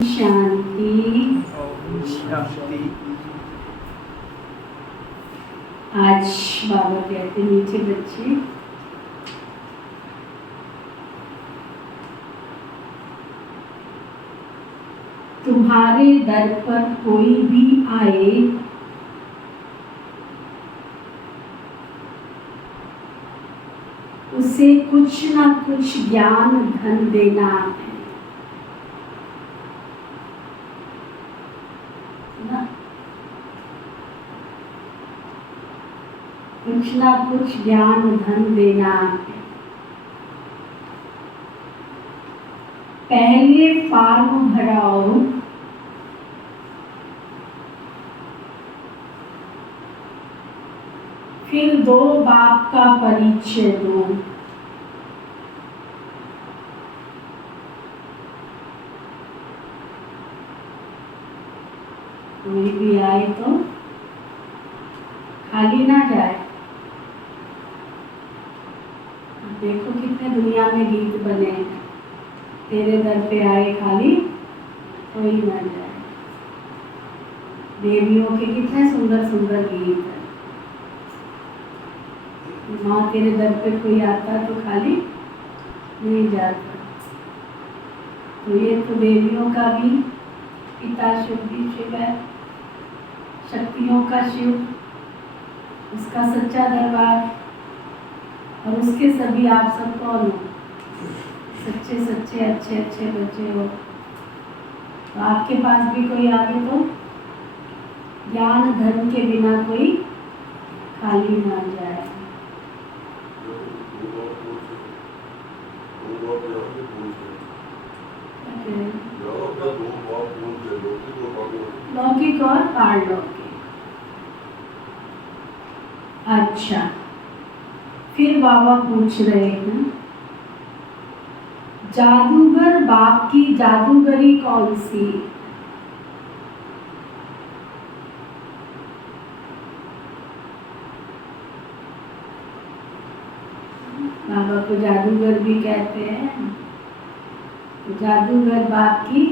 शांति। ओम शांति। आज बाबा कहते नीचे बच्चे तुम्हारे दर पर कोई भी आए उसे कुछ ना कुछ ज्ञान धन देना है ना? कुछ ना कुछ ज्ञान धन देना है। पहले फॉर्म भराओ, फिर दो बाप का परिचय दो। कोई भी आए तो खाली ना जाए। देखो कितने दुनिया में गीत बने, तेरे दर पे आए खाली कोई ना जाए। देवियों के कितने सुंदर सुंदर गीत हैं। माँ तेरे दर पे कोई आता तो खाली नहीं जाता। तो ये तो देवियों का भी पिता शिव भी शिव है, शक्तियों का शिव, उसका सच्चा दरबार, और उसके सभी आप सब कौन हो? सच्चे सच्चे अच्छे अच्छे बच्चे हो। तो आपके पास भी कोई आगे तो ज्ञान धन के बिना कोई खाली ना जाए। लौकिक और पारलौकिक। अच्छा, फिर बाबा पूछ रहे हैं जादूगर बाप की जादूगरी कौन सी? बाबा को जादूगर भी कहते हैं। जादूगर बाप की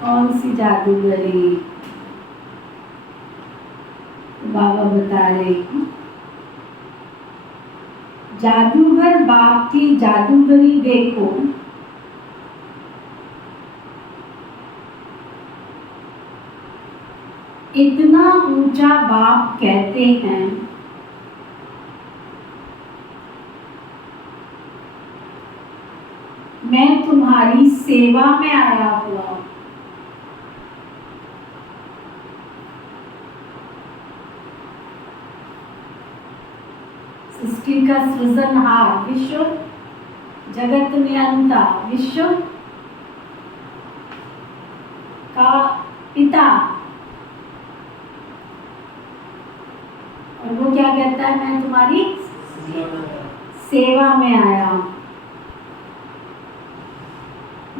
कौन सी जादूगरी? बाबा बता रहे हैं जादूगर बाप की जादूगरी देखो, इतना ऊंचा बाप कहते हैं मैं तुम्हारी सेवा में आया हुआ। सृष्टि का सृजनहार, विश्व जगत नियंता, विश्व का पिता, और वो क्या कहता है? मैं तुम्हारी सेवा में आया हूं।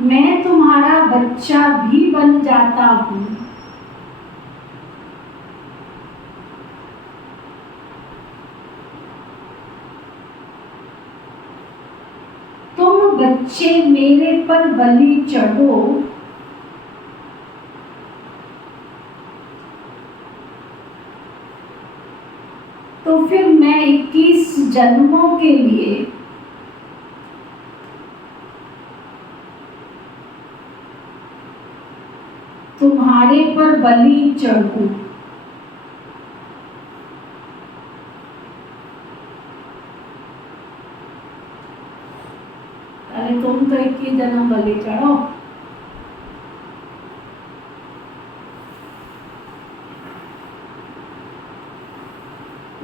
मैं तुम्हारा बच्चा भी बन जाता हूं, तुम बच्चे मेरे पर बलि चढ़ो, तो फिर मैं 21 जन्मों के लिए तुम्हारे पर बलि चढ़ूं। अरे तुम तो 21 जन्म बलि चढ़ो।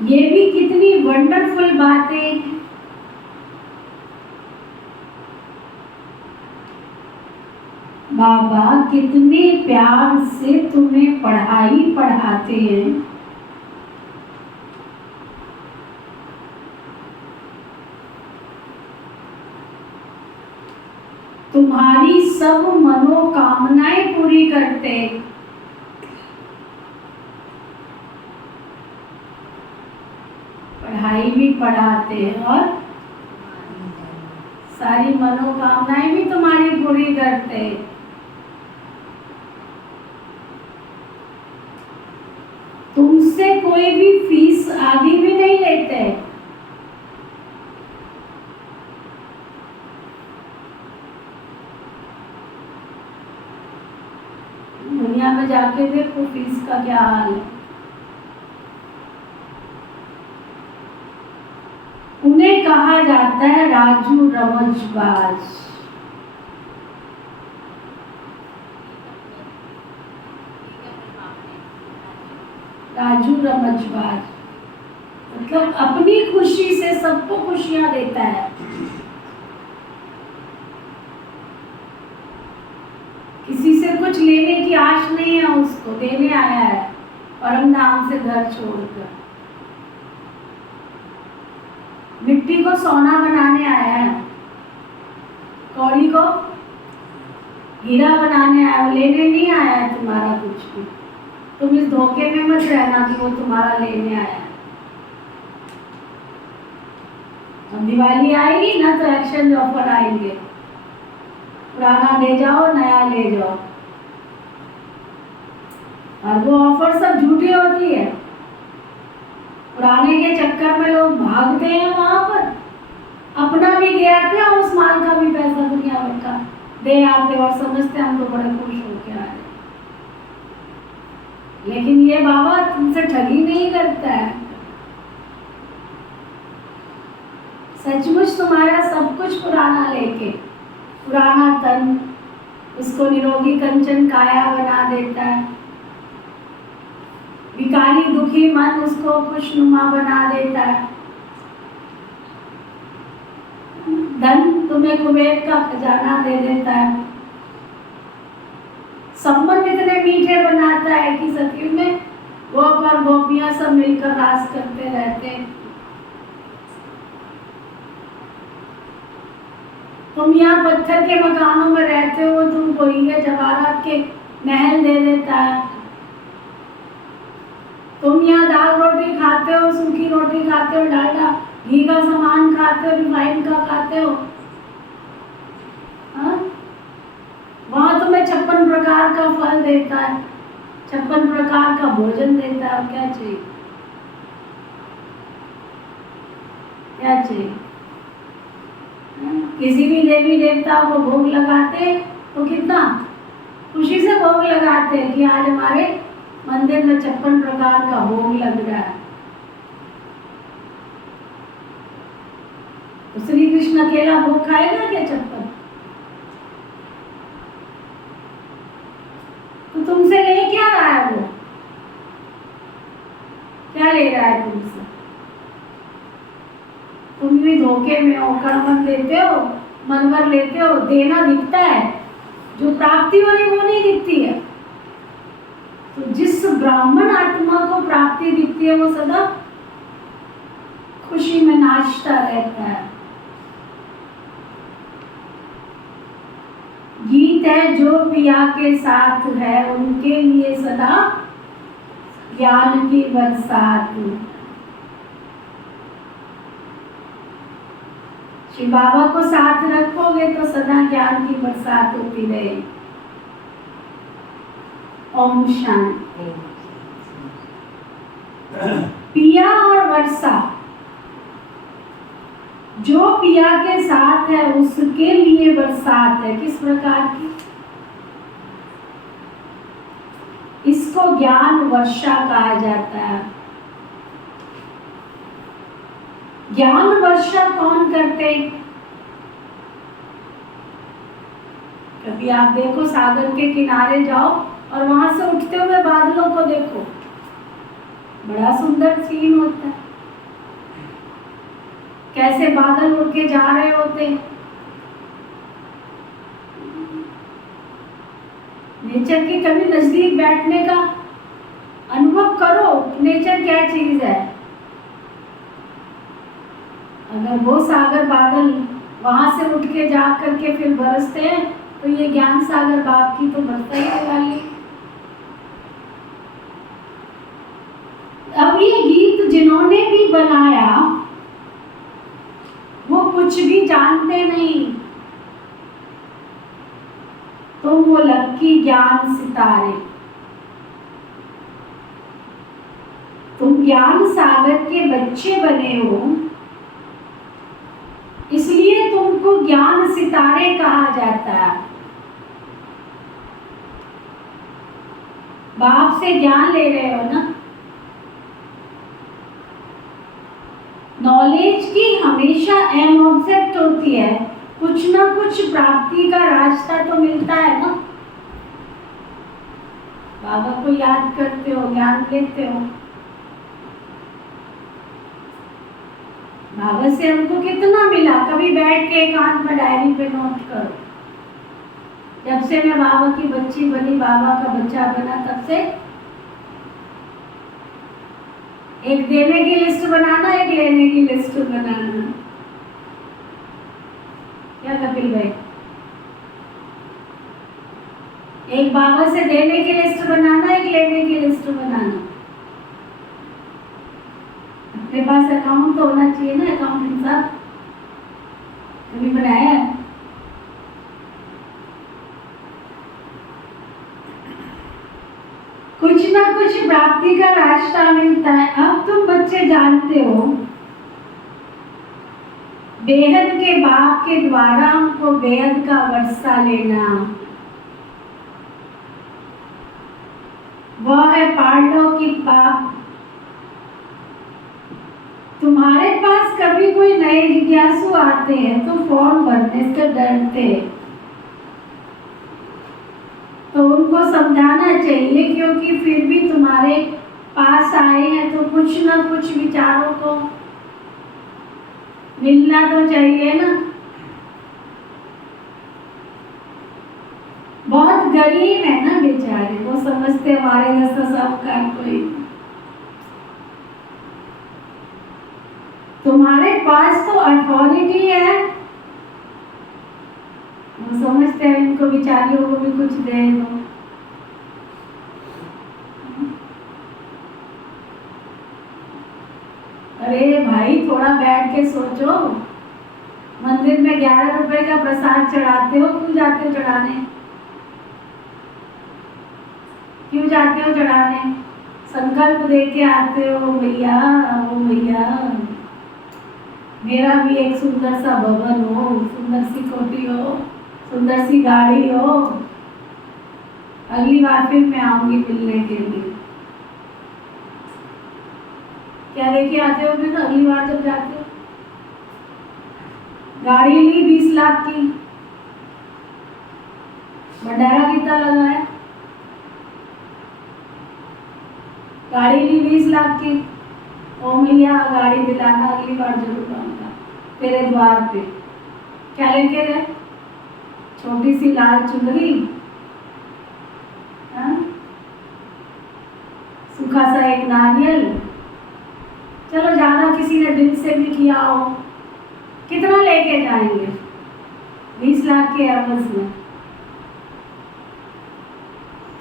ये भी कितनी वंडरफुल बात है। बाबा कितने प्यार से तुम्हें पढ़ाई पढ़ाते हैं। तुम्हारी सब मनोकामनाएं पूरी करते, पढ़ाई भी पढ़ाते हैं और सारी मनोकामनाएं भी तुम्हारी पूरी करते। कोई भी फीस आदि भी नहीं लेते। दुनिया में जाके देखो फीस का क्या हाल है। उन्हें कहा जाता है राजू रमजबाज। राजू रमजबाज मतलब अपनी खुशी से सबको खुशियां देता है। किसी से कुछ लेने की आश नहीं है, उसको देने आया है परम धाम से घर छोड़कर। मिट्टी को सोना बनाने आया है, कौड़ी को हीरा बनाने आया, वो लेने नहीं आया है तुम्हारा कुछ भी। तुम इस धोखे में मत रहना कि वो तुम्हारा लेने आया है। अब दिवाली आएगी ना तो एक्सचेंज ऑफर आएंगे, पुराना ले जाओ नया ले जाओ, और वो ऑफर सब झूठी होती है। पुराने के चक्कर में लोग भागते हैं वहां पर, अपना भी गया था उस माल का भी पैसा दुनिया भर का दे आते और समझते हम तो बड़े खुश होके आए। लेकिन ये बाबा तुमसे ठगी नहीं करता है। सचमुच तुम्हारा सब कुछ पुराना लेके, पुराना तन उसको निरोगी कंचन काया बना देता है। विकारी दुखी मन उसको खुशनुमा बना देता है। धन तुम्हें कुबेर का खजाना दे देता है। संबंध इतने मीठे बनाता है कि सतयुग में गोप और गोपियां सब मिलकर रास करते रहते हैं। तुम यहाँ पत्थर के मकानों में रहते हो, तुमको हीरे जवाहरात के महल दे देता है। तुम यहाँ दाल रोटी खाते हो, सूखी रोटी खाते हो, डालडा घी का सामान खाते हो, रिफाइन का खाते हो। वहां तुम्हें 56 प्रकार का फल देता है, 56 प्रकार का भोजन देता है। और क्या चाहिए, क्या चाहिए? किसी भी देवी देवता को भोग लगाते तो कितना खुशी से भोग लगाते कि आज हमारे मंदिर में 56 प्रकार का भोग लग रहा है। तो श्री कृष्ण अकेला भोग खाएगा क्या 56? तो तुमसे ले क्या रहा है वो? क्या ले रहा है तुमसे? तुम भी धोखे में हो, कड़मन देते हो, मनवर लेते हो। देना दिखता है, जो प्राप्ति हो रही वो नहीं दिखती है। तो जिस ब्राह्मण आत्मा को प्राप्ति दिखती है वो सदा खुशी में नाचता रहता है। गीत है जो पिया के साथ है, उनके लिए सदा ज्ञान की बरसात। श्री बाबा को साथ रखोगे तो सदा ज्ञान की बरसात होती रहेगी। ओम शांति। पिया और वर्षा, जो पिया के साथ है उसके लिए बरसात है। किस प्रकार की? इसको ज्ञान वर्षा कहा जाता है। ज्ञान वर्षा कौन करते? कभी आप देखो सागर के किनारे जाओ और वहां से उठते हुए बादलों को देखो, बड़ा सुंदर सीन होता है। कैसे बादल उड़ के जा रहे होते हैं। नेचर के कभी नजदीक बैठने का अनुभव करो, नेचर क्या चीज है। अगर वो सागर बादल वहां से उठ के जा करके फिर बरसते हैं तो ये ज्ञान सागर बाप की तो बरसा ही वाली। अब ये गीत जिन्होंने भी बनाया वो कुछ भी जानते नहीं। तुम वो लक्की ज्ञान सितारे, तुम ज्ञान सागर के बच्चे बने हो, इसलिए तुमको ज्ञान सितारे कहा जाता है। बाप से ज्ञान ले रहे हो ना। नॉलेज की हमेशा एम ऑब्जेक्ट होती है, कुछ ना कुछ प्राप्ति का रास्ता तो मिलता है ना। बाबा को याद करते हो, ज्ञान लेते हो। बाबा से हमको कितना मिला, कभी बैठ के एकांत में डायरी पे नोट करो। जब से मैं बाबा की बच्ची बनी, बाबा का बच्चा बना, तब से एक देने की लिस्ट बनाना, एक लेने की लिस्ट बनाना। क्या कपिल भाई? एक बाबा से देने की लिस्ट बनाना, एक लेने की लिस्ट बनाना। अपने पास अकाउंट तो होना चाहिए ना, अकाउंट हिसाब कभी बनाया है? कुछ ना कुछ प्राप्ति का रास्ता मिलता है। अब तुम बच्चे जानते हो, बेहद के बाप के द्वारा हमको बेहद का वर्षा लेना, वह है पारलौकिक बाप। तुम्हारे पास कभी कोई नए जिज्ञासु आते हैं तो फॉर्म भरने से डरते हैं, तो उनको समझाना चाहिए, क्योंकि फिर भी तुम्हारे पास आए हैं तो कुछ ना कुछ विचारों को मिलना तो चाहिए ना। बहुत गरीब है ना बेचारे, वो समझते हमारे जैसा साहूकार कोई। तुम्हारे पास तो अथॉरिटी है, वो समझते हैं इनको बिचारियों को भी कुछ दे दो। अरे भाई थोड़ा बैठ के सोचो, मंदिर में 11 रुपए का प्रसाद चढ़ाते हो, क्यों जाते हो चढ़ाने? क्यों जाते हो चढ़ाने? संकल्प दे के आते हो, भैया ओ भैया मेरा भी एक सुंदर सा भवन हो, सुंदर सी कोठी हो, सुंदर सी गाड़ी हो, अगली बार फिर मैं आऊंगी मिलने के लिए। क्या लेके आते हो फिर अगली बार जब जाते हो? गाड़ी ली 20 लाख की, भंडारा कितना लगा है? गाड़ी ली 20 लाख की, ओ मैया गाड़ी दिलाना, अगली बार जरूर आऊंगा तेरे द्वार पे। क्या लेके गए? छोटी सी लाल चुनरी, सूखा सा एक नारियल, चलो ज्यादा किसी ने दिल से भी किया हो, कितना लेके जाएंगे 20 लाख के एवज में?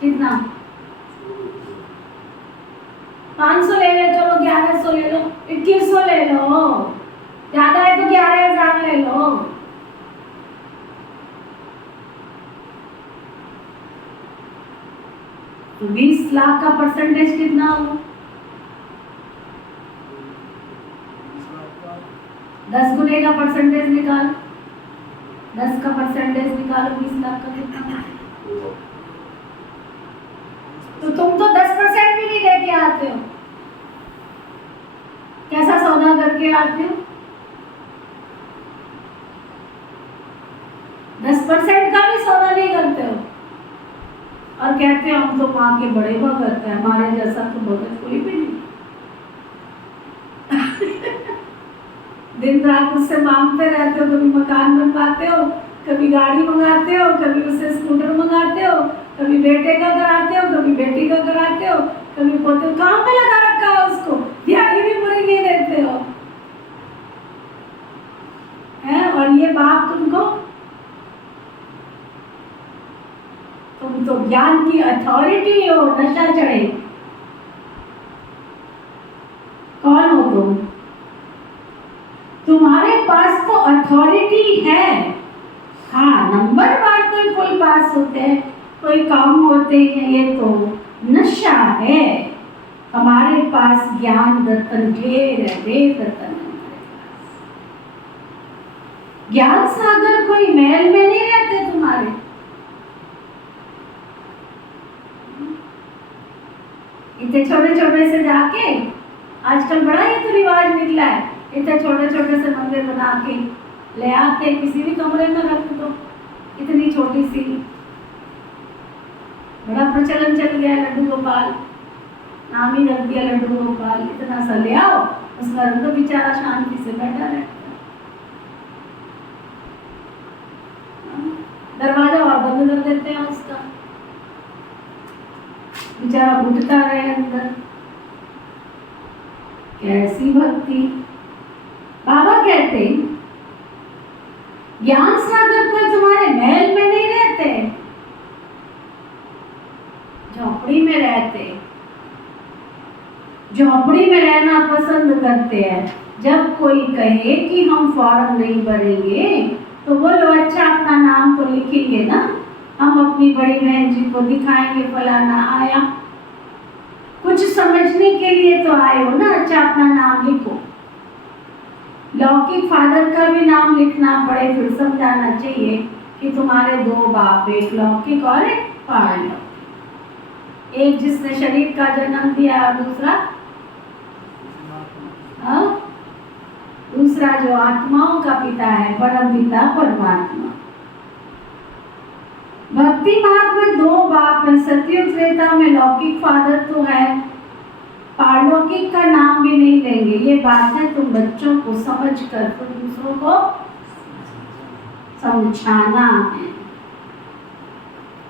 कितना? 500 ले लो, चलो 1100 ले लो, 2100 ले लो, ज्यादा है तो 11,000 ले लो। तो 20 लाख का परसेंटेज कितना हो? 10 गुने का परसेंटेज निकाल, 10 का परसेंटेज निकालो, 20 लाख का कितना? तो तुम तो 10% भी नहीं लेके आते हो। कैसा सौदा करके आते हो? 10% का भी सौदा नहीं करते हो और कहते हो हम तो माँ के बड़े भगत हैं, हमारे जैसा तो भगत कोई भी नहीं। दिन रात उससे मांगते रहते हो, कभी मकान बनवाते हो, कभी गाड़ी मंगाते हो, कभी उससे स्कूटर मंगाते हो, कभी बेटे का कराते हो, कभी बेटी का कराते हो, कभी पोते। काम पे लगा रखा है उसको, दिहाड़ी भी पूरी नहीं देते हो है। और ये बाप तुम तो ज्ञान की अथॉरिटी हो, नशा चढ़े। कौन हो तुम? तुम्हारे पास तो अथॉरिटी है। हाँ, नंबर बार कोई फुल पास होते हैं, कोई काम होते हैं, ये तो नशा है। हमारे पास ज्ञान रतन ढेर है, ढेर रतन है हमारे पास। ज्ञान सागर कोई महल में नहीं रहते तुम्हारे। इतने छोटे छोटे से जाके, आजकल बड़ा ही तो रिवाज निकला है, इतने छोटे छोटे से मंदिर बना के ले आते, किसी भी कमरे में रख दो, इतनी छोटी सी, बड़ा प्रचलन चल गया लड्डू गोपाल, नाम ही रख दिया लड्डू गोपाल। इतना सा ले आओ, उसका रख दो, बेचारा शांति से बैठा रहता, दरवाजा और बंद कर देते हैं उसका, बेचारा घुटता रहे अंदर। कैसी भक्ति। बाबा कहते ज्ञान सागर कोई तुम्हारे महल में नहीं रहते, झोपड़ी में रहते, झोपड़ी में रहना पसंद करते हैं। जब कोई कहे कि हम फॉर्म नहीं भरेंगे तो बोलो अच्छा अपना नाम तो लिखेंगे ना, हम अपनी बड़ी बहन जी को दिखाएंगे फलाना आया, कुछ समझने के लिए तो आए हो ना, अच्छा अपना नाम लिखो। लौकिक फादर का भी नाम लिखना पड़े, फिर समझाना चाहिए कि तुम्हारे दो बाप, एक लौकिक और एक पारलौकिक, एक जिसने शरीर का जन्म दिया और दूसरा दूसरा जो आत्माओं का पिता है, परम पिता परमात्मा। भक्ति मार्ग में दो बाप है, सतयुग त्रेता में लौकिक फादर तो है, पारलौकिक का नाम भी नहीं लेंगे। ये बातें तुम बच्चों को समझ कर फिर दूसरों को समझाना है।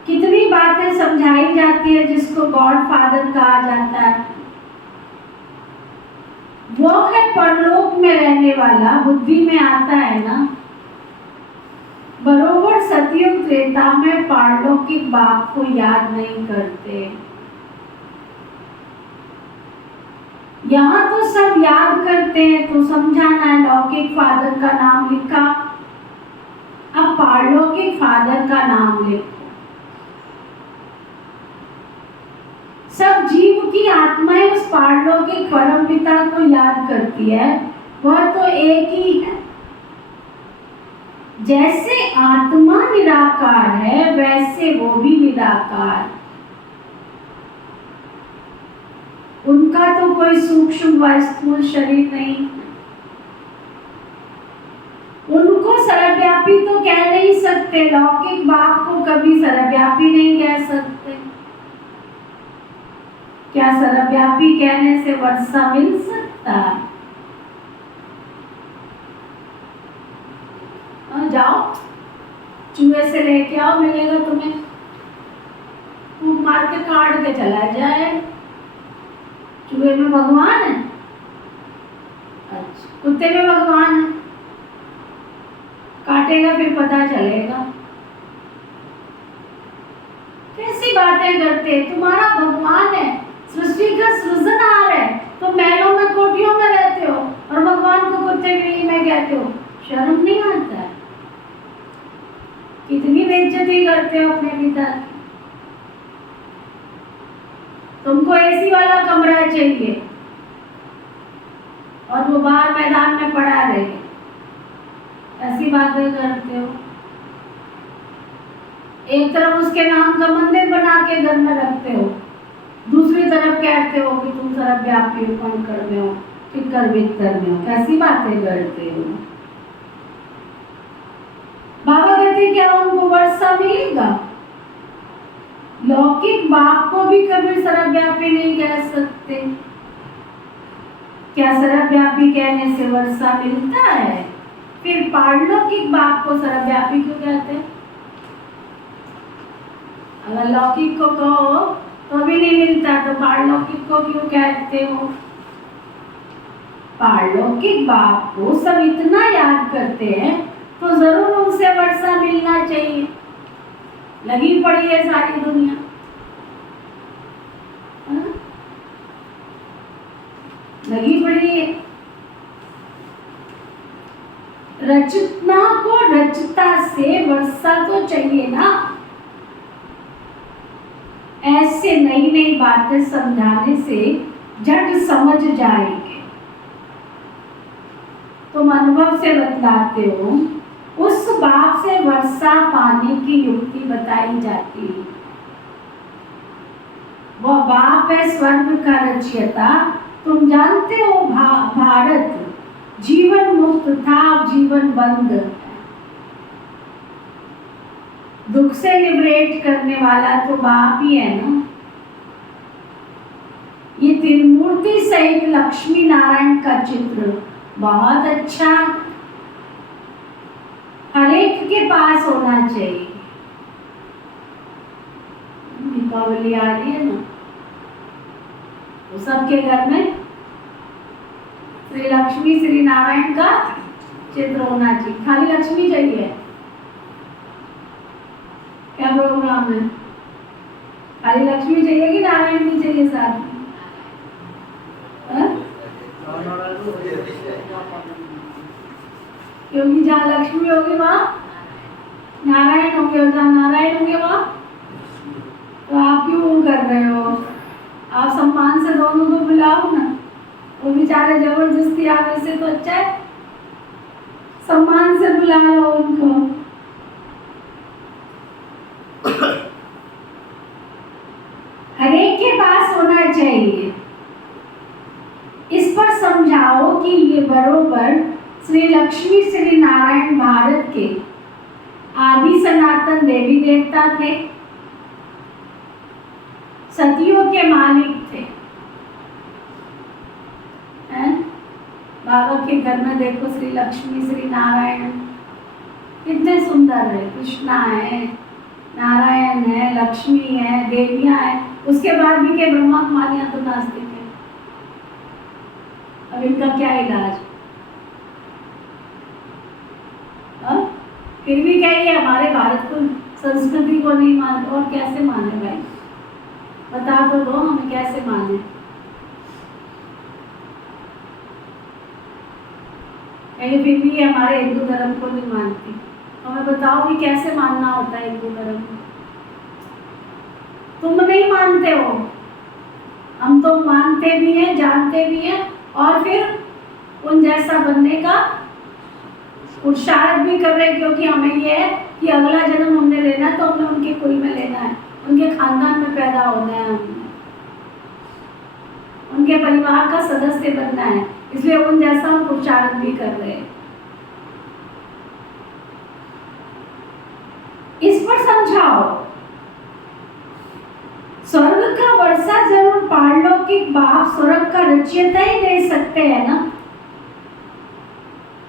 कितनी बातें समझाई जाती है जिसको गॉड फादर कहा जाता है, वो है परलोक में रहने वाला, बुद्धि में आता है ना। बरोबर सतयुग त्रेता में पारलौकिक बाप को याद नहीं करते, यहाँ तो सब याद करते हैं, तो समझाना है लौकिक फादर का नाम लिखा, अब पारलौकिक फादर का नाम लिखो। सब जीव की आत्माएं उस पारलौकिक परम पिता को याद करती है, वह तो एक ही है। जैसे आत्मा निराकार है वैसे वो भी निराकार, उनका तो कोई सूक्ष्म व स्थूल शरीर नहीं, उनको सर्वव्यापी तो कह नहीं सकते, लौकिक बाप को कभी सर्वव्यापी नहीं कह सकते। क्या सर्वव्यापी कहने से वर्षा मिल सकता है? जाओ चूहे से लेके आओ, मिलेगा तुम्हें, फूंक मार के काट के चला जाए। चूहे में भगवान है? अच्छा, कुत्ते में भगवान है? काटेगा फिर पता चलेगा। कैसी बातें करते, तुम्हारा भगवान है, सृष्टि का सृजनहार है, तो महलों में कोठियों में रहते हो और भगवान को कुत्ते बिल्ली में कहते हो, शर्म नहीं आता है? कितनी बेइज्जती करते हो अपने पिता की। तुमको एसी वाला कमरा चाहिए और वो बाहर मैदान में पड़ा रहे, ऐसी बातें करते हो। एक तरफ उसके नाम का मंदिर बना के घर में रखते हो, दूसरी तरफ कहते हो कि तुम सर्वव्यापी हो, कर में हो, फिक्र विक्र में हो। कैसी बातें करते हो। बाबा कहते क्या उनको वर्षा मिलेगा? लौकिक बाप को भी कभी सर्वव्यापी नहीं कह सकते। क्या सर्वव्यापी कहने से वर्षा मिलता है? फिर पारलौकिक बाप को सर्वव्यापी क्यों कहते हैं? अगर लौकिक को कहो तो भी नहीं मिलता, तो पारलौकिक को क्यों कहते हो? पारलौकिक बाप को सब इतना याद करते हैं तो जरूर उनसे वर्षा मिलना चाहिए। लगी पड़ी है सारी दुनिया, लगी पड़ी है। रचना को रचता से वर्षा तो चाहिए ना। ऐसे नई नई बातें समझाने से झट समझ जाएंगे। तुम अनुभव से बतलाते हो, उस बाप से वर्षा पाने की युक्ति बताई जाती है। वह बाप है स्वर्ग का रचयिता। तुम जानते हो भारत जीवन मुक्त था, अब जीवन बंद है। दुख से लिबरेट करने वाला तो बाप ही है ना। ये त्रिमूर्ति सहित लक्ष्मी नारायण का चित्र बहुत अच्छा हर एक के पास होना चाहिए। दीपावली आ रही है ना, तो सबके घर में श्री लक्ष्मी श्री नारायण का चित्र होना चाहिए। खाली लक्ष्मी चाहिए? क्या प्रोग्राम है? खाली लक्ष्मी चाहिए कि नारायण भी चाहिए साथ में? क्योंकि जहाँ लक्ष्मी होगी वहाँ नारायण होंगे, और जहाँ नारायण होंगे वहाँ, तो आप क्यों वो कर रहे हो? आप सम्मान से दोनों को बुलाओ ना। वो बेचारे जबरदस्ती आने से तो अच्छा है सम्मान से बुला लो उनको। हर एक के पास होना चाहिए। इस पर समझाओ कि ये बरोबर श्री लक्ष्मी श्री नारायण भारत के आदि सनातन देवी देवता थे, सदियों के मालिक थे। बाबा के घर में देखो श्री लक्ष्मी श्री नारायण कितने सुंदर है। कृष्णा है, नारायण है, लक्ष्मी है, देवियां है। उसके बाद भी के ब्रह्मा कुमारियां तो नास्तिक है। अब इनका क्या इलाज? फिर भी कहिए हमारे भारत को संस्कृति को नहीं मानते, और कैसे माने भाई? बता तो दो हमें कैसे माने। कहीं फिर भी हमारे हिंदू धर्म को नहीं मानती, हमें बताओ कि कैसे मानना होता है हिंदू धर्म को? तुम नहीं मानते हो, हम तो मानते भी हैं, जानते भी हैं, और फिर उन जैसा बनने का पुरुषार्थ भी कर रहे हैं। क्योंकि हमें ये है कि अगला जन्म हमने लेना है, तो हमें उनके कुल में लेना है, उनके खानदान में पैदा होना है, हमने उनके परिवार का सदस्य बनना है। इसलिए उन जैसा हम पुरुषार्थ भी कर रहे हैं। इस पर समझाओ। स्वर्ग का वर्षा जरूर पारलौकिक बाप स्वर्ग का रचयिता ही दे सकते हैं ना।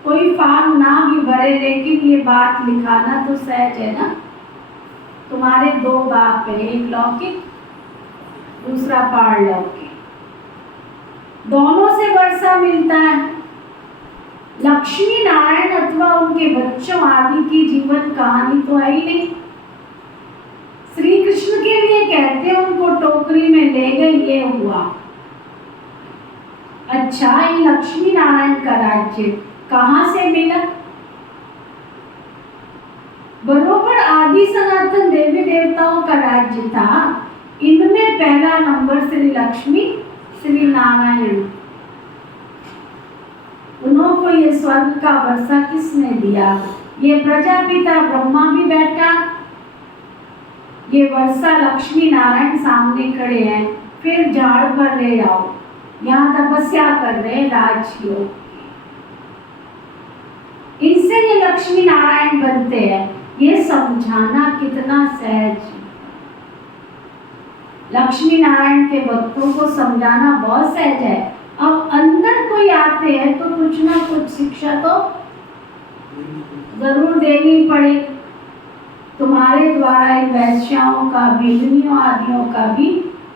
कोई फार्म ना भी भरे, लेकिन ये बात लिखाना तो सहज है ना। तुम्हारे दो बाप है, एक लौकिक दूसरा पारलौकिक, दोनों से वर्षा मिलता है। लक्ष्मी नारायण अथवा उनके बच्चों आदि की जीवन कहानी तो है ही नहीं। श्री कृष्ण के लिए कहते हैं उनको टोकरी में ले गए, ये हुआ। अच्छा, इन लक्ष्मी नारायण का राज्य कहाँ से मिला? बरोबर आदि सनातन देवी देवताओं का राज्य था। इनमें पहला नंबर श्री लक्ष्मी श्री नारायण। उनको ये स्वर्ग का वर्षा किसने दिया? ये प्रजापिता ब्रह्मा भी बैठा, ये वर्षा लक्ष्मी नारायण सामने खड़े हैं। फिर झाड़ पर ले जाओ, यहाँ तपस्या कर रहे हैं राजयोग। इनसे ये लक्ष्मी नारायण बनते हैं। ये समझाना कितना सहज है। लक्ष्मी नारायण के भक्तों को समझाना बहुत सहज है। अब अंदर कोई आते हैं तो कुछ ना कुछ शिक्षा तो जरूर देनी पड़े। तुम्हारे द्वारा इन वैश्याओं का, बिल्लियों आदियों का भी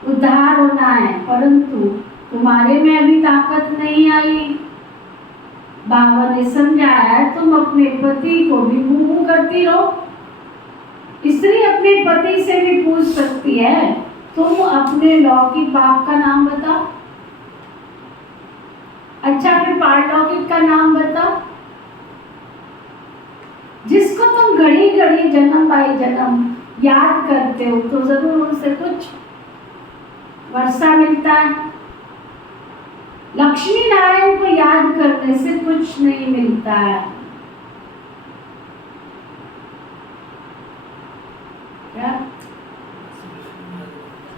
उद्धार होना है, परंतु तुम्हारे में अभी ताकत नहीं आई। बाबा ने समझाया तुम अपने पति को भी मुंह करती रहो। स्त्री अपने पति से भी पूछ सकती है, तुम अपने लौकिक बाप का नाम बताओ। अच्छा, फिर पारलौकिक का नाम बताओ। जिसको तुम घड़ी घड़ी जन्म बाई जन्म याद करते हो, तो जरूर उनसे कुछ वर्षा मिलता है। लक्ष्मी नारायण को याद करने से कुछ नहीं मिलता है। क्या?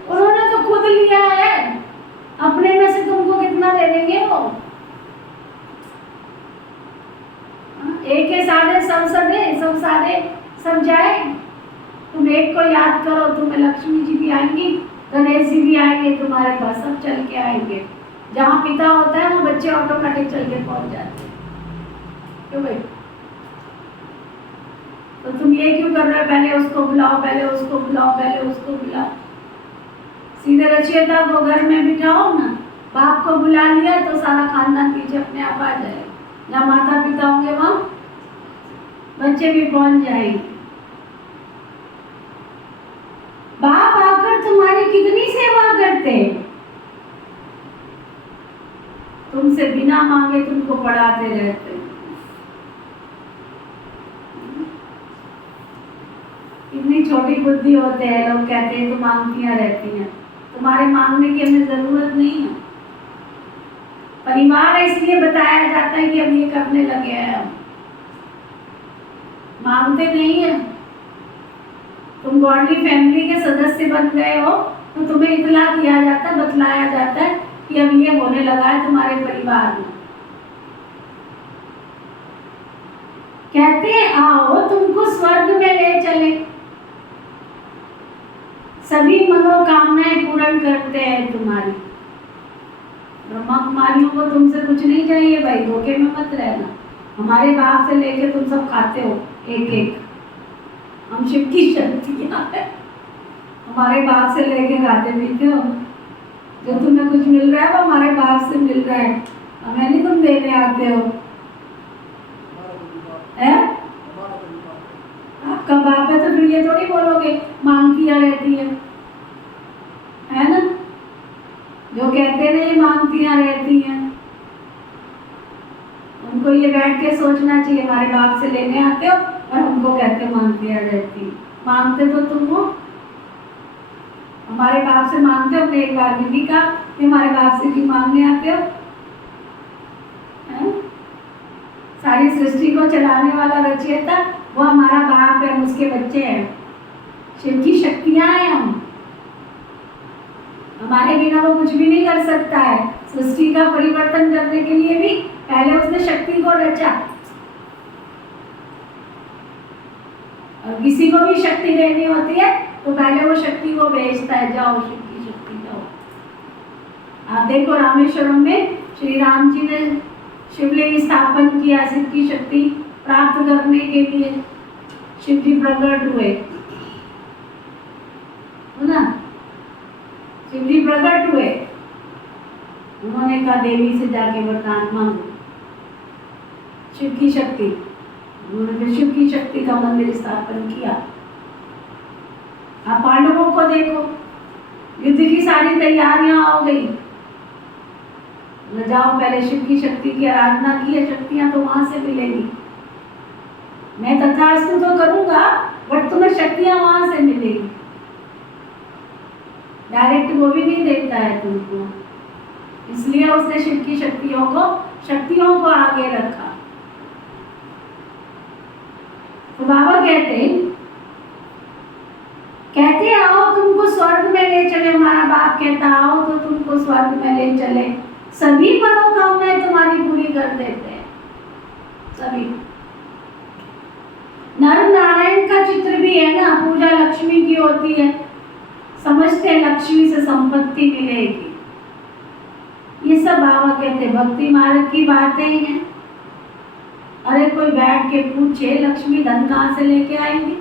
उन्होंने तो खुद लिया है, अपने में से तुमको कितना दे देंगे वो? एक के साधे सब सदे, सब साधे सब जाए। तुम एक को याद करो, तुम्हें लक्ष्मी जी भी आएंगी, गणेश जी भी आएंगे तुम्हारे पास, सब चल के आएंगे। जहाँ पिता होता है वो बच्चे ऑटोमेटिक चल के पहुंच जाते हैं। क्यों भाई? तो तुम ये क्यों कर रहे हो? पहले उसको बुलाओ, पहले उसको बुलाओ, पहले उसको बुलाओ। सीधे रचयिता को घर में बिठाओ ना, बाप को बुला लिया तो सारा खानदान पीछे अपने आप आ जाएगा। जहाँ माता पिता होंगे वहाँ बच्चे भी पहुंच जाएंगे। बाप आकर तुम्हारी कितनी सेवा करते हैं, तुमसे बिना मांगे तुमको पढ़ाते रहते हैं। इतनी छोटी बुद्धि होते हैं, लोग कहते हैं तुम मांगतियां रहती हैं। तुम्हारे मांगने की हमें जरूरत नहीं है। परिवार इसलिए बताया जाता है कि अब ये करने लगे हैं, हम मांगते नहीं है। तुम गॉडली फैमिली के सदस्य बन गए हो तो तुम्हें इतला किया जाता है, बतलाया जाता है कि अब ये होने लगा है तुम्हारे परिवार में। कहते हैं आओ तुमको स्वर्ग में ले चले, सभी मनोकामनाएं पूर्ण करते हैं तुम्हारी। ब्रह्मा कुमारियों को तुमसे कुछ नहीं चाहिए भाई, धोखे में मत रहना। हमारे बाप से लेके तुम सब खाते हो एक एक, हम शिव की शक्तियां हैं, हमारे बाप से लेके खाते पीते हो। जो तुम्हें कुछ मिल रहा है वो हमारे बाप से मिल रहा है, हमें नहीं तुम देने आते हो। आपका बाप है तो फिर ये थोड़ी बोलोगे मांगतियां रहती है ना? जो कहते नहीं मांगतियां रहती हैं, उनको ये बैठ के सोचना चाहिए हमारे बाप से लेने आते हो और हमको कहते मांगतियां रहती। मांगते तो तुम हो, हमारे बाप से मांगते हो। अपने एक बार भी कहा कि हमारे बाप से भी मांगने आते हो। सारी सृष्टि को चलाने वाला रचयिता वो हमारा बाप है, हम उसके बच्चे हैं, शिव की शक्तियां हैं हम। हमारे बिना वो कुछ भी नहीं कर सकता है। सृष्टि का परिवर्तन करने के लिए भी पहले उसने शक्ति को रचा, और किसी को भी शक्ति देनी होती है तो पहले वो शक्ति को भेजता है, जाओ शिव की शक्ति जाओ। आप देखो रामेश्वरम में श्री राम जी ने शिवलिंग स्थापन किया, शिव की शक्ति प्राप्त करने के लिए शिव जी प्रकट हुए, है ना? शिव जी प्रकट हुए, उन्होंने कहा देवी से जाके वरदान मांगो, शिव की शक्ति। उन्होंने शिव की शक्ति का मंदिर स्थापन किया। आप पांडवों को देखो, युद्ध की सारी तैयारियां हो गई, जाओ पहले शिव की शक्ति की आराधना की है, शक्तियां तो वहां से मिलेगी। मैं तथास्तु तो करूंगा बट तुम्हें शक्तियां वहां से मिलेगी, डायरेक्ट वो भी नहीं देता है तुमको। इसलिए उसने शिव की शक्तियों को आगे रखा। तो बाबा कहते आओ तुमको स्वर्ग में ले चले। हमारा बाप कहता आओ तो तुमको स्वर्ग में ले चले, सभी मनोकामनाएं तुम्हारी पूरी कर देते हैं, सभी। नर नारायण का चित्र भी है ना, पूजा लक्ष्मी की होती है, समझते हैं लक्ष्मी से संपत्ति मिलेगी। ये सब बाबा कहते भक्ति मार्ग की बातें हैं। अरे कोई बैठ के पूछे लक्ष्मी धन कहाँ से लेके आएंगी?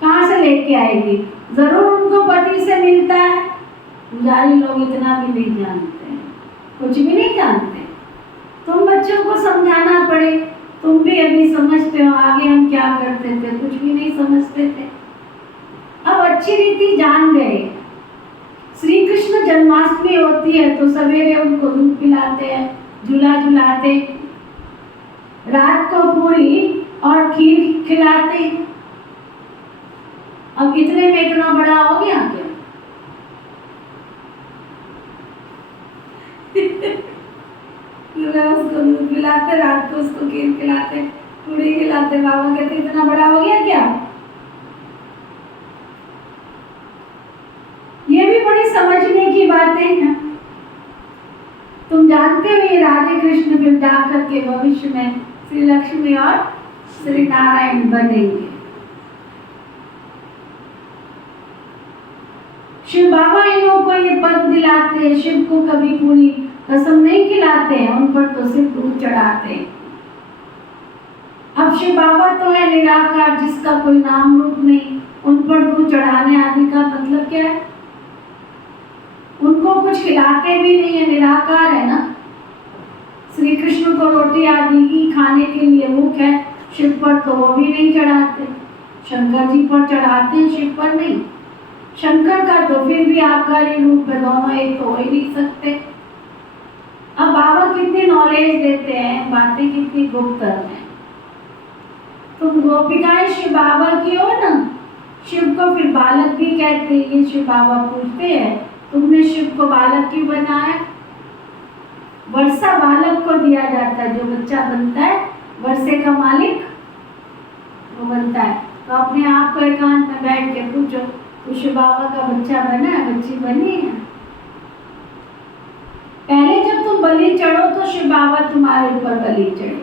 कहाँ से लेके आएगी? जरूर उनको पति से मिलता है। पुजारी लोग इतना भी नहीं जानते हैं, कुछ भी नहीं जानते। तुम बच्चों को समझाना पड़े, तुम भी अभी समझते हो, आगे हम क्या करते थे कुछ भी नहीं समझते थे, अब अच्छी रीति जान गए। श्री कृष्ण जन्माष्टमी होती है तो सवेरे उनको दूध पिलाते हैं, झूला झुलाते, रात को पूरी और खीर खिलाते। अब इतने में इतना बड़ा हो गया क्या? सुबह उसको दूध पिलाते, रात को उसको खीर खिलाते, पूड़ी खिलाते। बाबा कहते इतना बड़ा हो गया क्या? ये भी बड़ी समझने की बातें हैं। तुम जानते हो ये राधे कृष्ण फिर जा करके भविष्य में श्री लक्ष्मी और श्री नारायण बनेंगे। शिव बाबा इन लोगों को ये पद दिलाते हैं। शिव को कभी पूरी कसम नहीं खिलाते हैं, उन पर तो सिर्फ दूध चढ़ाते हैं। अब शिव बाबा तो है निराकार, जिसका कोई नाम रूप नहीं, उन पर दूध चढ़ाने आदि का मतलब क्या है? उनको कुछ खिलाते भी नहीं है, निराकार है ना। श्री कृष्ण को रोटी आदि की खाने के लिए भूख है, शिव पर तो वो भी नहीं चढ़ाते। शंकर जी पर चढ़ाते हैं, शिव पर नहीं। शंकर का तो फिर भी आकारी रूप में, दोनों एक तो हो ही नहीं सकते। अब बाबा कितनी नॉलेज देते हैं, बातें कितनी गुप्त हैं। तुम गोपिकाएं शिव बाबा की हो ना। शिव को फिर बालक भी कहते हैं। ये शिव बाबा पूछते हैं तुमने शिव को बालक क्यों बनाया? वर्षा बालक को दिया जाता है, जो बच्चा बनता है वर्षे का मालिक वो बनता है। तो अपने आप को एकांत में बैठ के पूछो, तो शिव बाबा का बच्चा बना है, बच्ची बनी है? पहले जब तुम बलि चढ़ो तो शिव बाबा तुम्हारे ऊपर बलि चढ़े।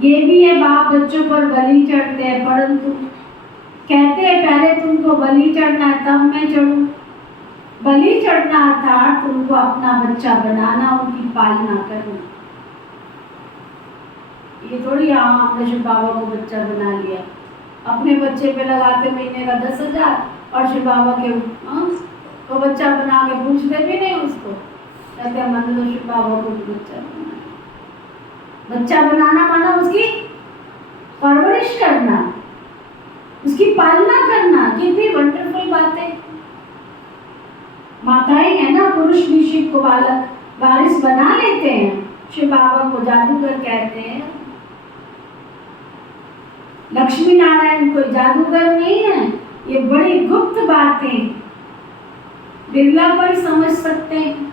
ये भी है बाप बच्चों पर बलि चढ़ते हैं, परंतु कहते हैं पहले तुमको बलि चढ़ना है तब मैं चढ़ूं। बलि चढ़ना था तुमको अपना बच्चा बनाना, उनकी पालना करना। ये थोड़ी हमने शिव बाबा को बच्चा बना लिया, अपने बच्चे पे लगाते महीने का 10,000 और शिव बाबा के तो बच्चा बना के पूछते भी नहीं उसको। कहते हैं मन लो शिव बाबा को बच्चा बनाना। बच्चा बनाना माना उसकी परवरिश करना, उसकी पालना करना। कितनी वंडरफुल बातें। माताएं है ना, पुरुष भी शिव को बालक वारिस बना लेते हैं। शिव बाबा को जादूगर कहते हैं। लक्ष्मी नारायण कोई जादूगर नहीं है। ये बड़ी गुप्त बातें बिरला कोई समझ सकते हैं।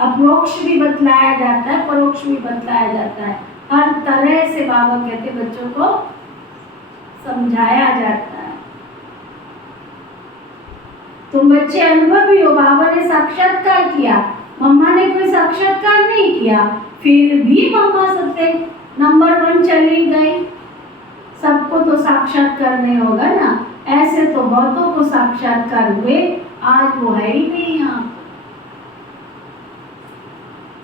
अप्रोक्ष भी बतलाया जाता है, परोक्ष भी बतलाया जाता है। हर तरह से बाबा कहते बच्चों को समझाया जाता है। तुम बच्चे अनुभवी हो, बाबा ने साक्षात्कार किया, मम्मा ने कोई साक्षात्कार नहीं किया, फिर भी मम्मा सबसे नंबर 1 चली गई। सबको तो साक्षात्कार नहीं होगा ना। ऐसे तो बहुतों को साक्षात्कार हुए, आज वो है ही नहीं यहाँ।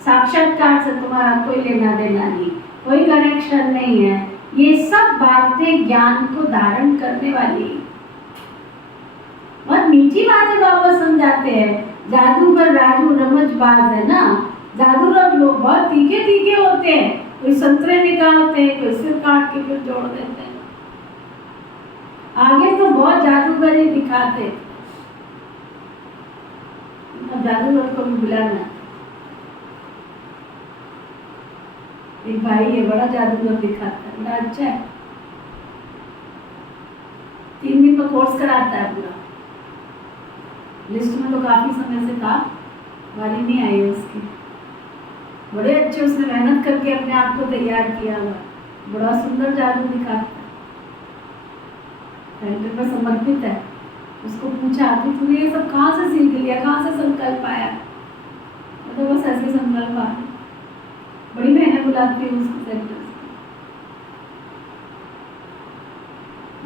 साक्षात्कार से तुम्हारा कोई लेना देना नहीं, कोई कनेक्शन नहीं है। ये सब बातें ज्ञान को धारण करने वाली। बहुत मीठी बातें बाबा समझाते हैं। जादूगर राजू रमजबाज है ना। जादूगर लोग बहुत तीखे तीखे होते हैं। कोई संतरे निकालते हैं, कोई सिर काट के फिर जोड़ देते हैं। आगे तो बहुत जादूगरी दिखाते। अब जादूगर को भी बुलाना। एक भाई है, बड़ा जादूगर दिखाता है, बड़ा अच्छा है। 3 दिन का कोर्स कराता है पूरा। लिस्ट में तो काफी समय से था, बारी नहीं आई उसकी। बड़े अच्छे उसने मेहनत करके अपने आप को तैयार किया हुआ, बड़ा सुंदर जादू दिखाता है, पर समर्पित है। उसको पूछा कि तूने ये सब कहाँ से सीख लिया, कहाँ से संकल्प आया? तो बस ऐसे संकल्प आया। बड़ी मेहनत बुलाती है उसको सेंटर से।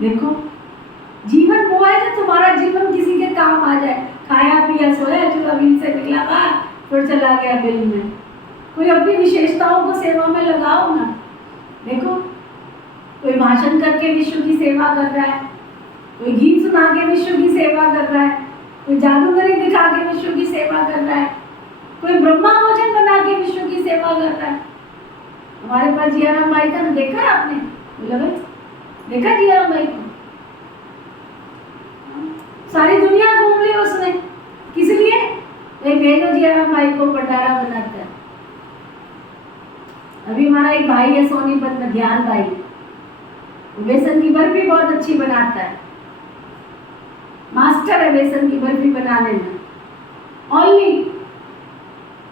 देखो जीवन वो है जो तुम्हारा जीवन किसी के काम आ जाए। खाया पिया सोया, चूल्हा बिल से निकला बाहर, फिर चला गया बिल में। कोई अपनी विशेषताओं को सेवा में लगाओ ना। देखो कोई भाषण करके विश्व की सेवा कर रहा है, कोई गीत सुना के विश्व की सेवा कर रहा है, कोई जादूगरी दिखा के विश्व की सेवा कर रहा है, कोई ब्रह्मा भोजन बना के विश्व की सेवा कर रहा है। हमारे पास जियाराम भाई था ना, देखा है आपने? देखा जियाराम भाई को? सारी दुनिया घूम ली उसने, किस लिए? एक भेजो जियाराम भाई को भंडारा बनाता है। अभी हमारा एक भाई है सोनीपत में, ध्यान भाई, बेसन की बर्फी बहुत अच्छी बनाता है, मास्टर है बेसन की बर्फी बनाने में। ओनली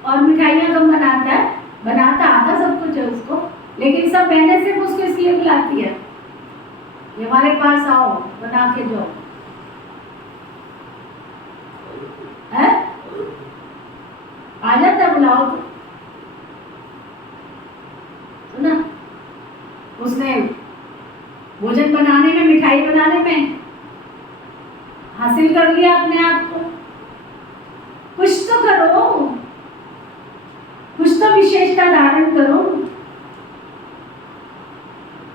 और मिठाइयाँ कम बनाता है, लेकिन सब बहनें सिर्फ उसको इसलिए बुलाती है, ये हमारे पास आओ, बना के दो, है? आ जाता है, बुलाओ तो। सुना, उसने भोजन बनाने में, मिठाई बनाने में हासिल कर लिया अपने आप को। कुछ तो करो, कुछ तो विशेषता धारण करो।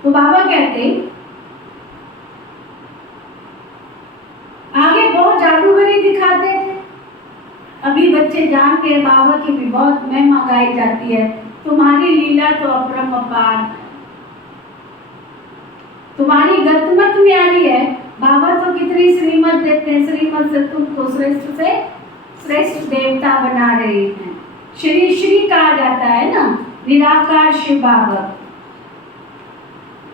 तो बाबा कहते आगे बहुत जादूगरी दिखाते थे। अभी बच्चे जानते हैं बाबा की भी बहुत महिमा गाई जाती है। तुम्हारी लीला तो अपरंपार है, तुम्हारी गतमत न्यारी है। बाबा तो कितनी श्रीमत देते हैं, श्रीमत से तुमको श्रेष्ठ से श्रेष्ठ देवता बना रहे हैं। श्री श्री कहा जाता है ना, निराकार शिव बाबा।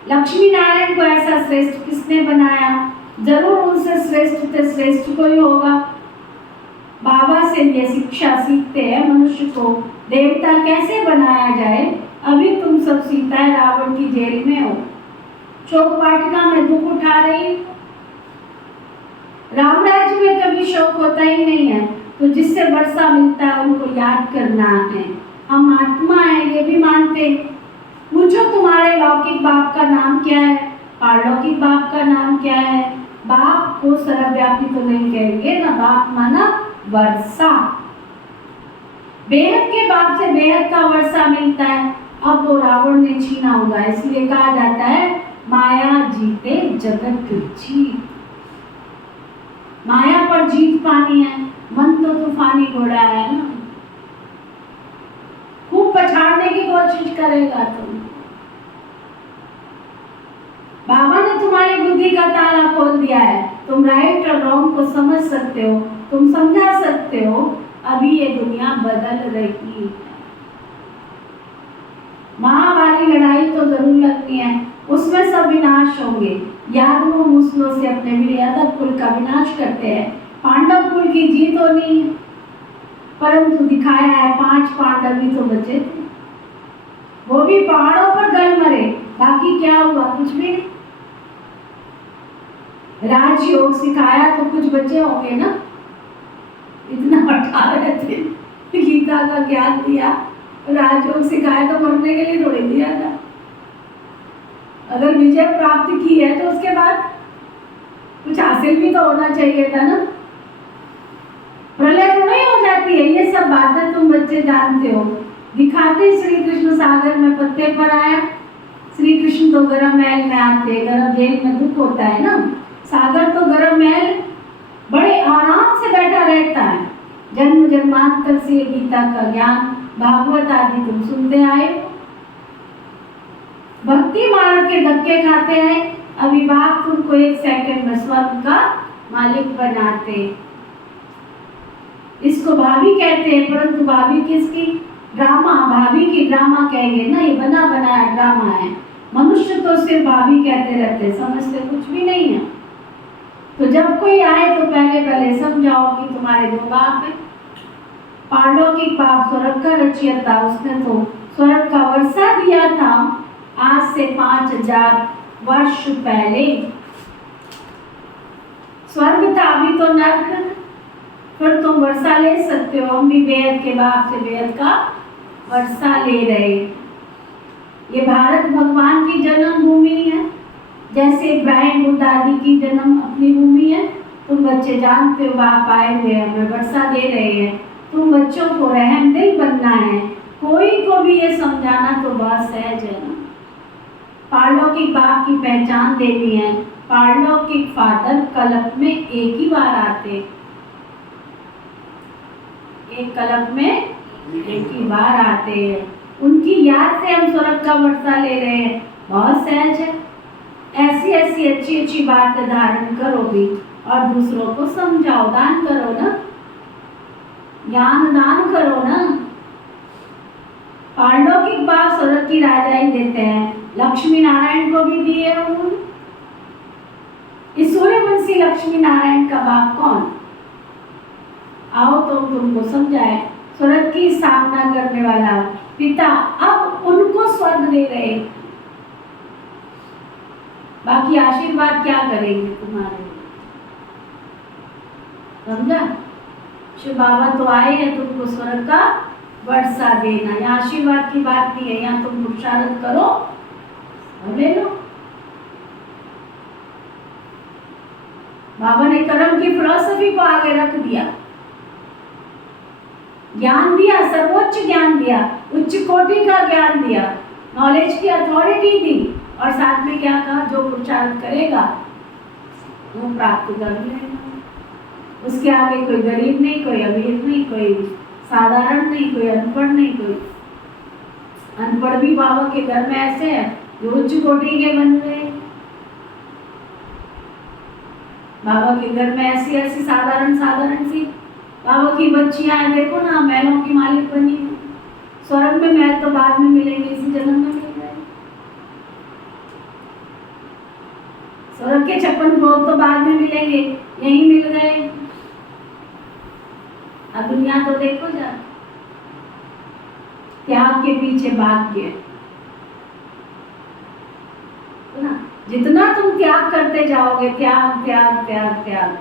लक्ष्मी नारायण को ऐसा श्रेष्ठ किसने बनाया? जरूर उनसे श्रेष्ठ से श्रेष्ठ कोई होगा। बाबा से ये शिक्षा सीखते हैं मनुष्य को देवता कैसे बनाया जाए। अभी तुम सब सीता रावण की जेल में हो, शोक वाटिका में दुख उठा रही। राम राज्य में कभी शोक होता ही नहीं है, तो जिससे वर्षा मिलता है उनको याद करना है। हम आत्मा है ये भी मानते। पूछो तुम्हारे लौकिक बाप का नाम क्या है, पारलौकिक बाप का नाम क्या है? बाप को सर्वव्यापी तो नहीं कहेंगे ना, बाप माना वर्षा। बेहद के बाप से बेहद का वर्षा मिलता है। अब वो रावण ने छीना होगा, इसलिए कहा जाता है माया जीते जगत जीत। माया पर जीत पानी है, मन तो तूफानी घोड़ा है ना, खूब पछाड़ने की कोशिश करेगा तुम। बाबा ने तुम्हारी बुद्धि का ताला खोल दिया है, तुम राइट और रॉन्ग को समझ सकते हो, तुम समझा सकते हो। अभी ये दुनिया बदल रही है। महाभारी लड़ाई तो जरूर लगती है, उसमें सब विनाश होंगे। यादवों मुसलों से अपने वीर यादव कुल का विनाश करते हैं। पांडव कुल की जीत होनी है, परंतु दिखाया है 5 पांडव ही तो बचे थे, वो भी पहाड़ों पर गल मरे। बाकी क्या हुआ? कुछ भी नहीं। राजयोग सिखाया तो कुछ बचे होंगे ना, इतना हटा रहे थे, गीता का ज्ञान दिया, राजयोग सिखाया तो मरने के लिए थोड़ी दिया था। अगर विजय प्राप्त की है तो उसके बाद कुछ हासिल भी तो होना चाहिए था ना। प्रलय तो नहीं हो जाती है, ये सब बातें तुम बच्चे जानते हो। दिखाते श्री कृष्ण सागर में पत्ते पर आया। श्री कृष्ण तो गर्म महल में आते, गर्म जेल में दुख होता है ना। सागर तो गर्म महल बड़े आराम से बैठा रहता है। जन्म जन्मांतर से गीता का ज्ञान, भागवत आदि तुम सुनते आए। भक्ति मार्ग के धक्के खाते हैं, अभिभावक तुमको 1 सेकंड में स्वर्ग का मालिक बनाते। इसको भाभी कहते हैं, परंतु भाभी किसकी? ड्रामा, भाभी की ड्रामा कहेंगे ना, ये बना बनाया ड्रामा है। मनुष्य तो सिर्फ भाभी कहते रहते, समझते कुछ भी नहीं है। तो जब कोई आए तो पहले समझाओ कि तुम्हारे 2 बाप है। पारलौकिक बाप स्वर्ग का रचयिता, उसने तो स्वर्ग का वर्षा दिया था आज से 5000 वर्ष पहले। स्वर्ग था, अभी तो नर्क। फिर तुम वर्षा ले सकते हो। हम भी बेहद के बाप से बेहद का वर्षा ले रहे। ये भारत भगवान की जन्मभूमि है, जैसे इब्राहिम बुद्ध आदि की जन्म अपनी भूमि है। तुम बच्चे जानते हो बाप आए हुए हमें वर्षा दे रहे हैं। तुम बच्चों को रहम दिल बनना है। कोई को भी ये समझाना तो बहुत सहज है ना। पारलौकिक बाप की पहचान देनी है। पारलौकिक फादर कल्प में एक ही बार आते, एक कल्प में एक ही बार आते हैं। उनकी याद से हम स्वर्ग का वर्षा ले रहे हैं, बहुत सहज है। ऐसी ऐसी अच्छी अच्छी बातें धारण करो भी और दूसरों को समझाओ। दान करो ना, ज्ञान दान करो ना। पारलौकिक बाप स्वर्ग की राजाई देते हैं, लक्ष्मी नारायण को भी दिए उन्होंने। इस सूर्यवंशी लक्ष्मी नारायण का बाप कौन? आओ तो तुमको समझाए। स्वर्ग की स्थापना करने वाला पिता अब उनको स्वर्ग स्वर्ग दे रहे, बाकी आशीर्वाद क्या करेंगे तुम्हारे लिए? समझा? शिव बाबा तो आए हैं तुमको स्वर्ग का वर्षा देना। यहाँ आशीर्वाद की बात नहीं है, यहाँ तुम पुरुषार्थ करो और ले लो। बाबा ने कर्म की फिलॉसफी को आगे रख दिया, ज्ञान दिया, सर्वोच्च ज्ञान दिया, उच्च कोटि का ज्ञान दिया, नॉलेज की अथॉरिटी दी, और साथ में क्या कहा? जो पुरुषार्थ करेगा वो प्राप्त कर लेगा। उसके आगे कोई गरीब नहीं, कोई अमीर नहीं, कोई साधारण नहीं, कोई अनपढ़ नहीं। कोई अनपढ़ भी बाबा के घर में ऐसे है जो उच्च कोटि के बन गए। बाबा के घर में ऐसी ऐसी साधारण साधारण सी बाबा की बच्चियां हैं, देखो ना, महलों की मालिक बनी। स्वर्ग में महल तो बाद में मिलेंगे, इसी जन्म में मिल गए। स्वर्ग के 56 भोग तो बाद में मिलेंगे, यही मिल गए। अब दुनिया तो देखो जा, त्याग के पीछे भाग्य है ना। जितना तुम त्याग करते जाओगे, त्याग त्याग त्याग त्याग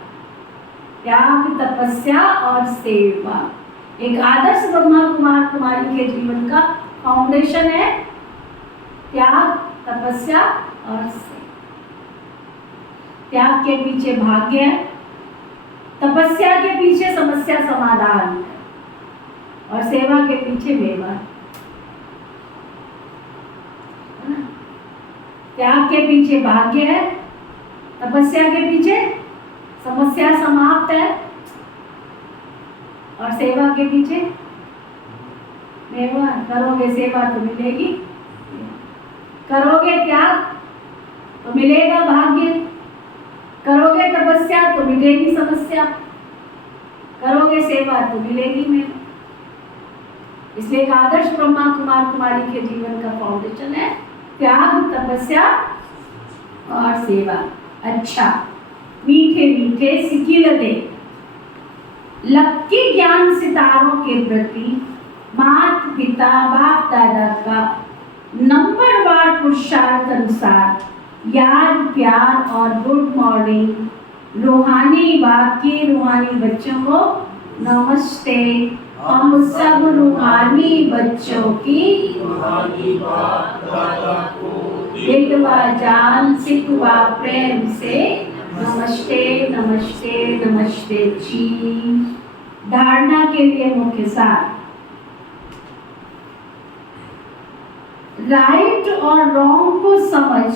त्याग, तपस्या और सेवा, एक आदर्श ब्रह्मा कुमार कुमारी के जीवन का फाउंडेशन है त्याग, तपस्या और सेवा। त्याग के पीछे भाग्य है, तपस्या के पीछे समस्या समाधान है, और सेवा के पीछे व्यवहार। त्याग के पीछे भाग्य है, तपस्या के पीछे समस्या समाप्त है, और सेवा के पीछे व्यवहार। करोगे सेवा तो मिलेगी, करोगे त्याग तो मिलेगा भाग्य, करोगे तपस्या तो मिलेगी समस्या, करोगे सेवा तो मिलेगी मेरे। इसलिए एक आदर्श ब्रह्मा कुमार कुमारी के जीवन का फाउंडेशन है त्याग, तपस्या और सेवा। अच्छा, मीठे मीठे सिकिलदे लक्की ज्ञान सितारों के प्रति माता पिता बाप दादा का नंबरवार पुरुषार्थ अनुसार याद, प्यार और गुड मॉर्निंग। रूहानी बाप के रूहानी बच्चों को नमस्ते। हम सब रूहानी बच्चों की दिलवा जान सिकवा प्रेम से नमस्ते नमस्ते नमस्ते जी। धारणा के लिए मुख्य सार, राइट और रॉन्ग को समझ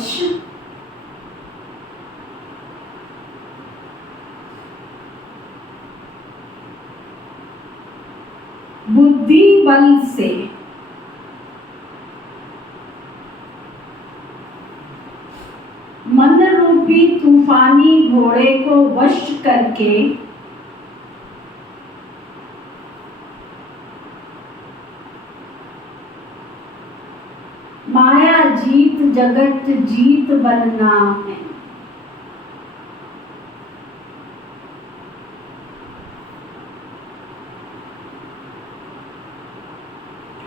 बुद्धि बल से मन रूपी तूफानी घोड़े को वश करके माया जीत जगत जीत बनना है।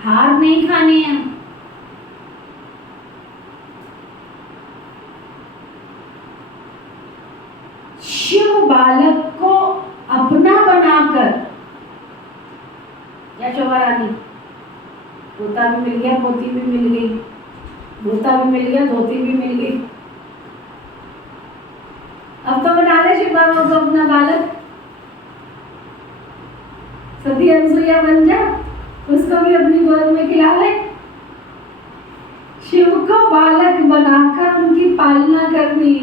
हार नहीं खानी है। शिव बालक को अपना बनाकर, क्या शोभा रानी, पोता भी मिल गया, पोती भी मिल गई, धोता भी मिल गया, धोती भी मिल गई। अब तो बना ले शिव बाबा को अपना बालक, सती अनसुईया बन जा, उसको भी अपनी गोद में खिला ले। शिव को बालक बनाकर उनकी पालना करनी,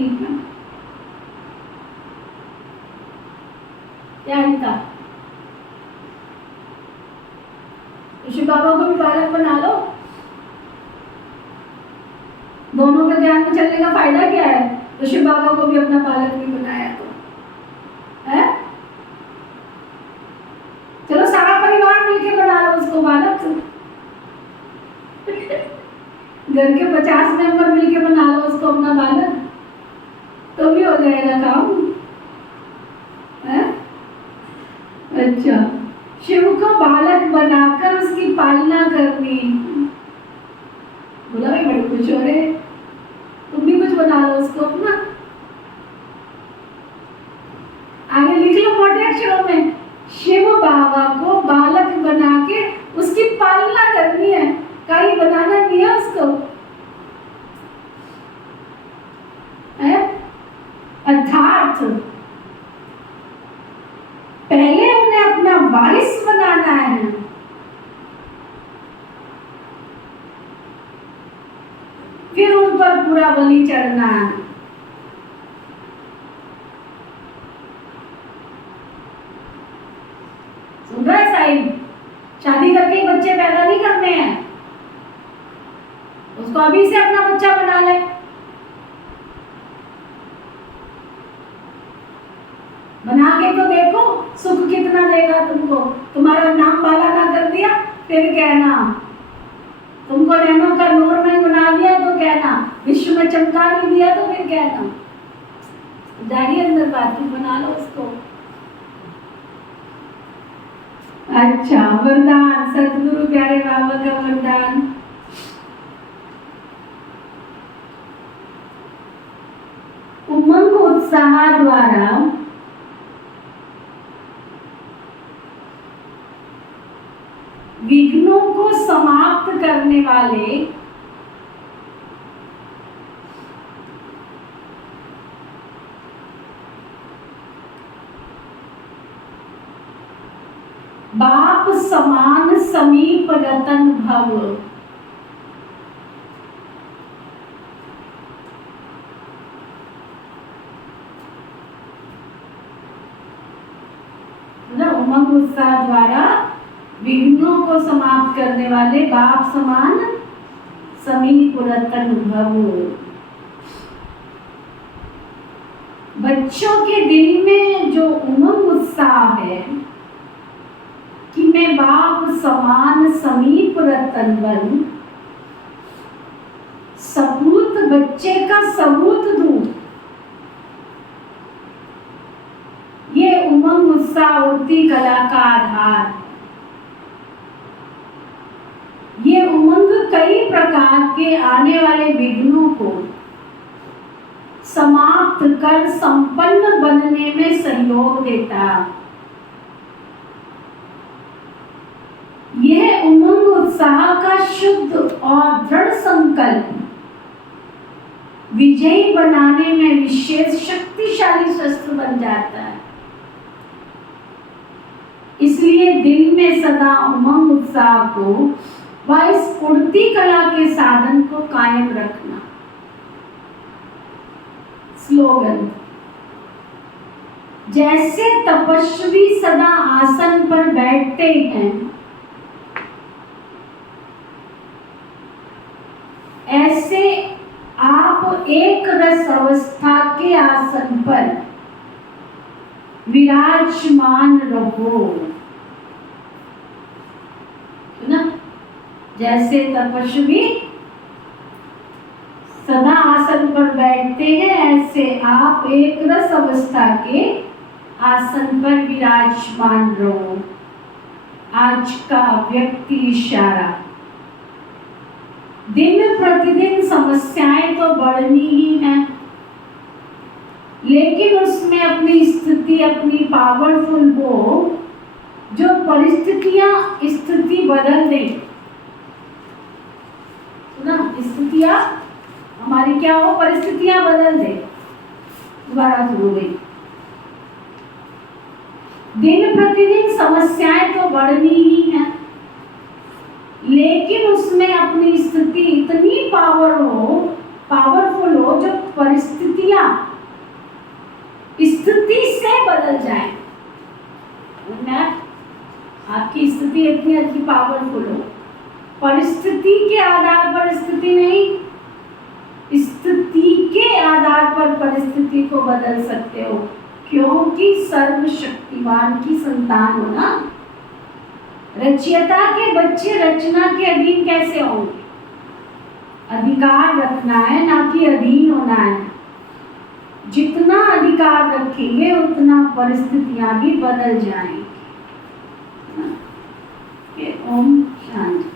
क्या ही था। शिव बाबा को भी बालक बना लो। दोनों के ध्यान में चलने का फायदा क्या है? तो शिव बाबा को भी अपना बालक भी बनाया तो है। चलो सारा परिवार मिलके बना लो उसको बालक। घर के 50 मेंबर मिलके बना लो उसको अपना बालक, तो भी हो जाएगा काम है। अच्छा, शिव को बालक बनाकर उसकी पालना करनी। बोला पूछो रे, तुम भी कुछ बना लो उसको अपना। आगे लिख लो मोटे अक्षरों में, शिव बाबा को बालक बना के उसकी पालना करनी है, कहीं बनाना नहीं है उसको, है? अर्थात पहले उन्हें अपना वारिस बनाना है, फिर उन पर पूरा बलि चढ़ना है। सुन रहा है साहिब? शादी करके ही बच्चे पैदा नहीं करने हैं, उसको अभी से अपना बच्चा बना ले। बना के तो देखो सुख कितना देगा तुमको। तुम्हारा नाम बाला ना कर दिया फिर कहना, तुमको नैनो का नूर नहीं बना दिया तो कहना, विश्व में चमका नहीं दिया तो फिर कहना। जाइए अंदर बात बना लो उसको। अच्छा, वरदान, सतगुरु प्यारे बाबा का वरदान। उमंग उत्साह द्वारा विघ्नों को समाप्त करने वाले बाप समान समीप रतन भव। उमंग उत्साह द्वारा विघ्नों को समाप्त करने वाले बाप समान समीप रतन भव। बच्चों के दिल में जो उमंग उत्साह है कि मैं बाप समान समीप रतन बनूं, सबूत बच्चे का सबूत दूं, ये उमंग उत्साह उड़ती कला का आधार। ये उमंग कई प्रकार के आने वाले विघ्नों को समाप्त कर संपन्न बनने में सहयोग देता। यह उमंग उत्साह का शुद्ध और दृढ़ संकल्प विजयी बनाने में विशेष शक्तिशाली शस्त्र बन जाता है। इसलिए दिल में सदा उमंग उत्साह को व इस उड़ती कला के साधन को कायम रखना। स्लोगन, जैसे तपस्वी सदा आसन पर बैठते हैं, ऐसे आप एक रस अवस्था के आसन पर विराजमान रहो। ना, जैसे तपस्वी सदा आसन पर बैठते हैं, ऐसे आप एक रस अवस्था के आसन पर विराजमान रहो। आज का व्यक्ति इशारा, दिन प्रतिदिन समस्याएं तो बढ़नी ही हैं, लेकिन उसमें अपनी स्थिति अपनी पावरफुल हो, जो परिस्थितियां स्थिति बदल दे। सुना, स्थितियां हमारी क्या हो, परिस्थितियां बदल दे। दोबारा शुरू हुई। दिन प्रतिदिन समस्याएं तो बढ़नी ही हैं, लेकिन उसमें अपनी स्थिति इतनी पावरफुल हो जो परिस्थितियां स्थिति से बदल जाए। आपकी स्थिति इतनी अच्छी पावरफुल हो, परिस्थिति के आधार पर स्थिति नहीं, स्थिति के आधार पर परिस्थिति को बदल सकते हो, क्योंकि सर्वशक्तिमान की संतान हो ना। रचयिता के बच्चे रचना के अधीन कैसे होंगे? अधिकार रखना है, ना कि अधीन होना है। जितना अधिकार रखेंगे उतना परिस्थितियां भी बदल जाएंगी। ओम शांति।